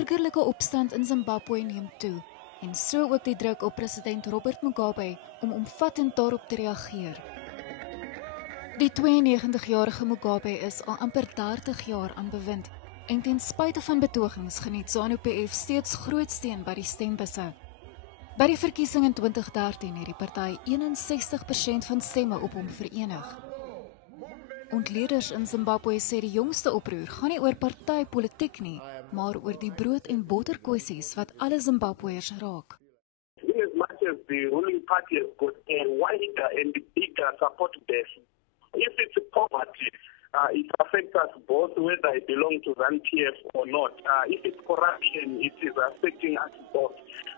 burgerlike opstand in Zimbabwe neem toe en so ook die druk op president Robert Mugabe om omvattend daarop te reageer. Die 92-jarige Mugabe is al amper 30 jaar aan bewind en ten spyte van betogings geniet ZANU-PF steeds groot steun by die stembusse. By die verkiesing in 2013 het die party 61% van stemme op hom verenig. Ontleeders in Zimbabwe sê die jongste oproer gaan nie oor partypolitiek nie, maar oor die brood- en botterkwessies wat alle Zimbabweërs raak. In as much as the ruling party has got a wider and bigger support base, if it's poverty, it affects us both whether it belongs to ZANU-PF or not. If it's corruption, it is affecting us both.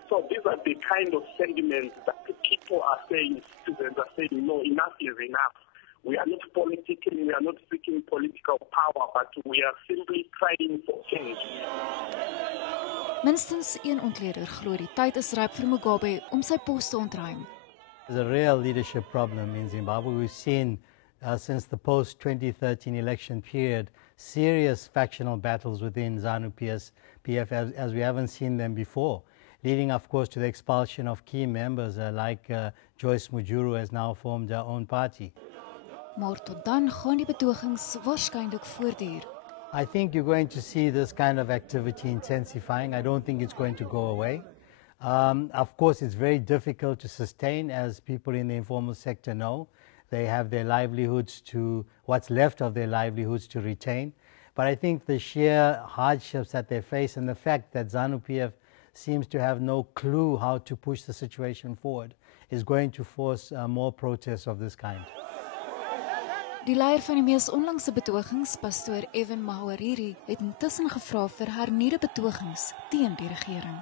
So these are the kind of sentiments that people are saying, citizens are saying, no, enough is enough. We are not politicking, we are not seeking political power, but we are simply trying for change. Minstens een ontleder glo die tyd is ryp vir Mugabe om sy pos te ontruim. There's a real leadership problem in Zimbabwe. We've seen since the post-2013 election period serious factional battles within ZANU-PF as we haven't seen them before, leading of course to the expulsion of key members like Joyce Mujuru has now formed her own party. Maar tot dan gaan die betogings waarskynlik voortduur. I think you're going to see this kind of activity intensifying. I don't think it's going to go away. Of course, it's very difficult to sustain, as people in the informal sector know. They have their livelihoods what's left of their livelihoods to retain. But I think the sheer hardships that they face and the fact that ZANU-PF seems to have no clue how to push the situation forward is going to force more protests of this kind. Die leier van die mees onlangse betogings, pastoor Evan Mawariri, het intussen gevra vir hernieude betogings teen die regering.